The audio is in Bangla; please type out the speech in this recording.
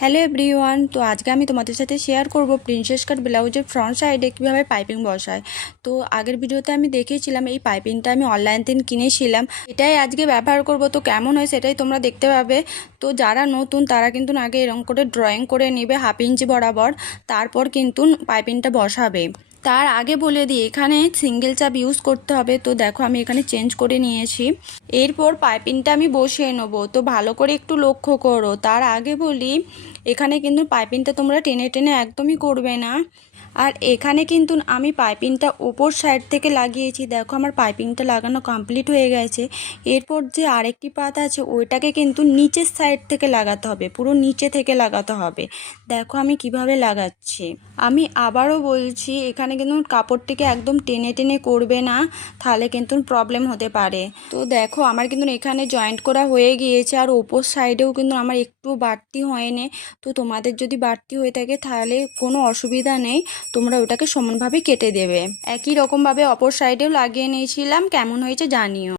হ্যালো এভরিওয়ান, তো আজকে আমি তোমাদের সাথে শেয়ার করব প্রিন্সেস কাট ব্লাউজের ফ্রন্ট সাইডে কীভাবে পাইপিং বসায়। তো আগের ভিডিওতে আমি দেখেছিলাম এই পাইপিংটা আমি অনলাইন থেকে কিনেছিলাম। এটাই আজকে ব্যবহার করব, তো কেমন হয় সেটাই তোমরা দেখতে পাবে। তো যারা নতুন, তারা কিন্তু আগে এরকম করে ড্রয়িং করে নেবে হাফ ইঞ্চি বরাবর। তারপর কিন্তু পাইপিংটা বসাবে। তার আগে বলে দিই, এখানে সিঙ্গেল চাপ ইউজ করতে হবে। তো দেখো, আমি এখানে চেঞ্জ করে নিয়েছি। এরপর পাইপিংটা আমি বসিয়ে নেব। তো ভালো করে একটু লক্ষ্য করো। তার আগে বলি, এখানে কিন্তু পাইপিংটা তোমরা টেনে টেনে একদমই করবে না। আর এখানে কিন্তু আমি পাইপিংটা ওপর সাইড থেকে লাগিয়েছি। দেখো, আমার পাইপিংটা লাগানো কমপ্লিট হয়ে গেছে। এরপর যে আরেকটি পাত আছে, ওইটাকে কিন্তু নিচের সাইড থেকে লাগাতে হবে। পুরো নিচে থেকে লাগাতে হবে। দেখো, আমি কীভাবে লাগাচ্ছি। আমি আবারও বলছি, এখানে কিন্তু কাপড়টিকে একদম টেনে টেনে করবে না, তাহলে কিন্তু প্রবলেম হতে পারে। তো দেখো, আমার কিন্তু এখানে জয়েন্ট করা হয়ে গিয়েছে, আর ওপর সাইডেও কিন্তু আমার একটু বাড়তি হয়নি। তো তোমাদের যদি বাড়তি হয়ে থাকে, তাহলে কোনো অসুবিধা নেই, তোমরা ওটাকে সমানভাবে কেটে দেবে। একই রকমভাবে অপর সাইডেও লাগিয়ে নিয়েছিলাম, কেমন হয়েছে জানিও।